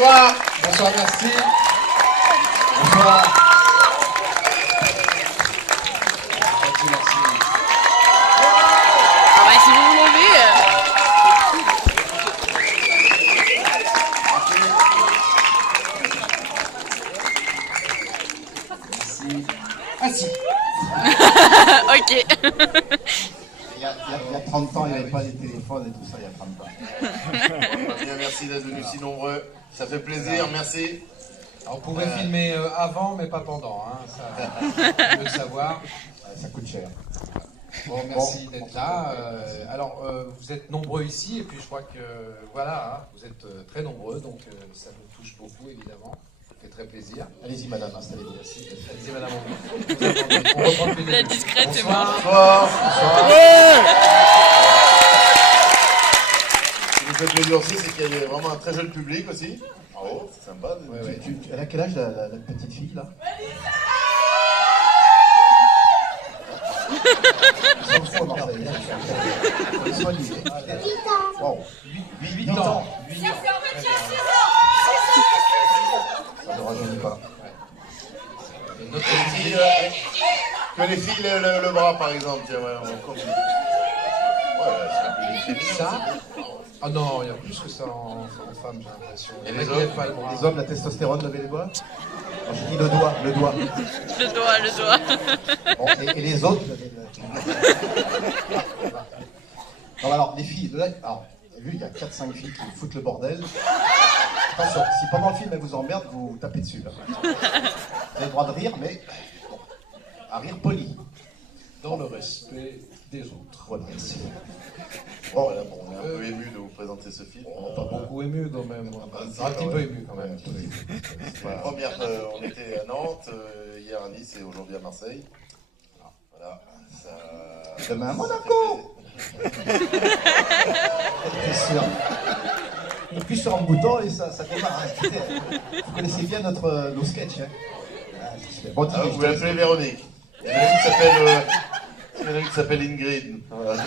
Bonsoir. Bonsoir, merci. Bonsoir. Merci. Ah bah si vous vous levez. Assis. Ok. Il y a 30 ans, il n'y avait pas les téléphones et tout ça, il y a 30 ans. Bien, merci d'être venus si nombreux. Ça fait plaisir, merci. Alors, on pouvait filmer avant, mais pas pendant. Hein. Ça, on veut le savoir. Ça coûte cher. Bon, merci d'être là. Alors, vous êtes nombreux ici, et puis je crois que, voilà, hein, vous êtes très nombreux, donc ça nous touche beaucoup, évidemment. Ça fait très plaisir. Allez-y, madame, installez-vous. Merci. Allez-y, madame. On reprend le début. La discrète, c'est Bonsoir. moi. Bonsoir. Bonsoir. Ce qui nous fait plaisir aussi, c'est qu'il y a vraiment un très jeune public aussi. Oh, c'est sympa. Elle a quel âge, la petite fille, là? Ils sont fous à Marseille. Ils sont liés. 8 ans. Ça ne rajeunit pas. Que les filles le bras, par exemple. Tiens, ouais, on continue. Ouais, c'est un public féminin. Ça Ah non, il y a plus que ça en femme, j'ai l'impression. Et Il y les en a qui lèvent hommes pas le bras. Les hommes, la testostérone, levez les doigts. Non, je dis le doigt. Le doigt. Bon, et les autres, Non, alors, les filles, là, alors, vous avez vu, il y a 4-5 filles qui foutent le bordel. Attention, si pendant le film, elles vous emmerdent, vous tapez dessus, là. Vous avez le droit de rire, mais bon, à rire poli. Dans le respect des autres. Voilà, merci. Bon, voilà, bon, on est un peu ému de vous présenter ce film. On n'est pas beaucoup ému quand même. si, Un petit quand peu même. ému quand même. Voilà. Première, on était à Nantes, hier à Nice et aujourd'hui à Marseille. Voilà. Ça... Demain à Monaco. C'est sûr. On appuie sur un bouton et ça démarre. Hein. Vous connaissez bien nos sketchs. Hein. Bon, Ah, vous pouvez l'appeler Véronique. Il y en a une qui s'appelle Ingrid. Voilà.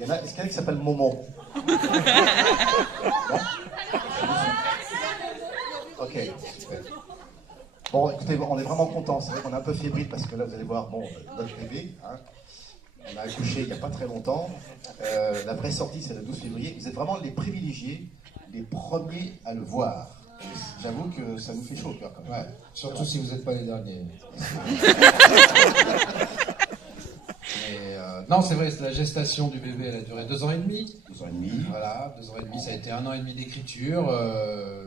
Est-ce qu'il y en a qui s'appelle Momo? Non. Ok, super. Bon, écoutez, on est vraiment contents. C'est vrai qu'on est un peu fébrile parce que là, vous allez voir, bon, notre bébé, hein, on a accouché il n'y a pas très longtemps. La vraie sortie, c'est le 12 février. Vous êtes vraiment les privilégiés, les premiers à le voir. J'avoue que ça nous fait chaud au cœur quand même. Ouais, surtout si vous n'êtes pas les derniers. Mais, non, c'est vrai, la gestation du bébé, elle a duré 2 ans et demi. 2 ans et demi. Voilà, 2 ans et demi, ça a été 1 an et demi d'écriture.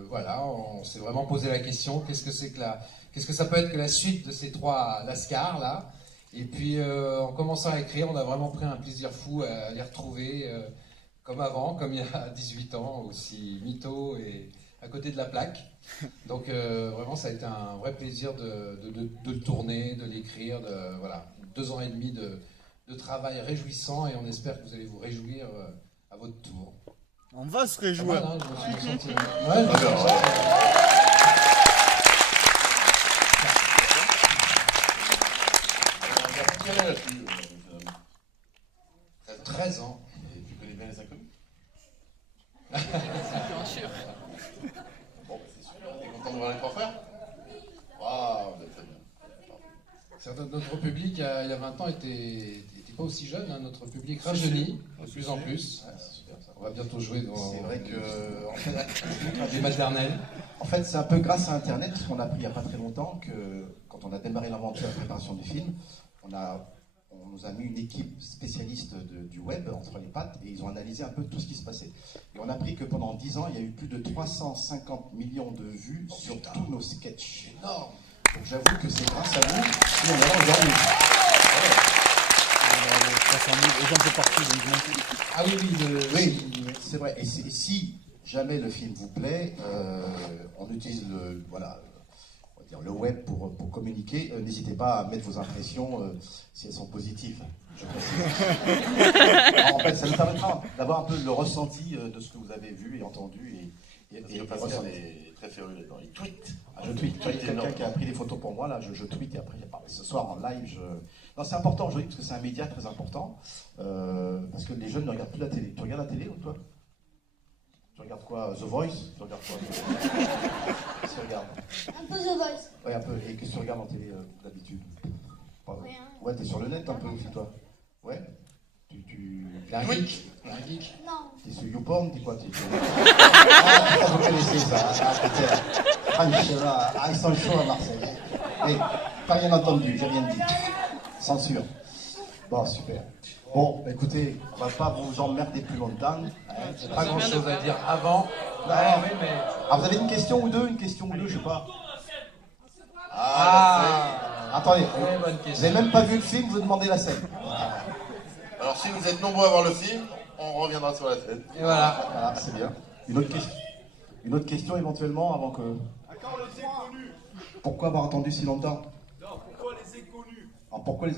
Voilà, on s'est vraiment posé la question, qu'est-ce que ça peut être que la suite de ces 3 lascars là. Et puis en commençant à écrire, on a vraiment pris un plaisir fou à les retrouver comme avant, comme il y a 18 ans, aussi mytho et à côté de la plaque. Donc vraiment, ça a été un vrai plaisir de le tourner, de l'écrire, voilà, 2 ans et demi de travail réjouissant, et on espère que vous allez vous réjouir à votre tour. On va se réjouir. Voilà, je me suis senti... Ouais, je me suis senti... 13 ans. Et tu connais bien les inconnus? Bien sûr. Bon, c'est super. T'es content de voir les 3 frères? Waouh, vous êtes très bien. Certains de notre public, il y a 20 ans, était pas aussi jeune. Hein. Notre public rajeunit de plus en plus. Ouais, c'est super, ça. On va bientôt jouer dans C'est vrai que, en fait, des maternelles. En fait, c'est un peu grâce à Internet, parce qu'on a appris il n'y a pas très longtemps que quand on a démarré l'aventure, la préparation du film, on nous a mis une équipe spécialiste du web entre les pattes, et ils ont analysé un peu tout ce qui se passait. Et on a appris que pendant 10 ans, il y a eu plus de 350 millions de vues sur tous nos sketchs. Énorme. Donc j'avoue que c'est grâce à vous si on est là aujourd'hui. 300 000, et j'en fais partie, donc je m'en fous. Ah oui, Oui, c'est vrai. Et si jamais le film vous plaît, on utilise on va dire le web pour communiquer. N'hésitez pas à mettre vos impressions si elles sont positives. Je précise. En fait, ça nous permettra d'avoir un peu le ressenti de ce que vous avez vu et entendu. Parce que Pascal est très féru là-dedans. Il tweet. Je tweet. Il y a quelqu'un qui a pris des photos pour moi, là, je tweet, et après, ce soir en live, Non, c'est important aujourd'hui, parce que c'est un média très important, parce que les jeunes ne regardent plus la télé. Tu regardes la télé, ou toi? Tu regardes quoi? The Voice? Tu regardes quoi? Qu'est-ce que tu regardes? Un peu The Voice. Ouais, un peu. Et qu'est-ce que tu regardes en télé d'habitude? Rien. Ouais, t'es sur le net un peu aussi, toi? Ouais? T'es un geek. Un geek. Non. T'es sur YouPorn? T'es quoi? Ah, vous connaissez ça. Ah, putain. Ah, Michel, ils sont chauds à Marseille. Mais, t'as rien entendu, j'ai rien dit. Censure. Bon, super. Bon, écoutez, on va pas vous emmerder plus longtemps. Pas grand chose à dire avant. Non. Oui, mais. Ah, vous avez une question ou deux? Une question ou deux, je sais pas. Attendez, Très bonne vous question. avez même pas vu le film, vous demandez la scène. Alors si vous êtes nombreux à voir le film, on reviendra sur la scène. Et voilà. Voilà, c'est bien. Une autre question éventuellement avant que. Pourquoi avoir attendu si longtemps? Non, pourquoi les inconnus? Alors pourquoi les.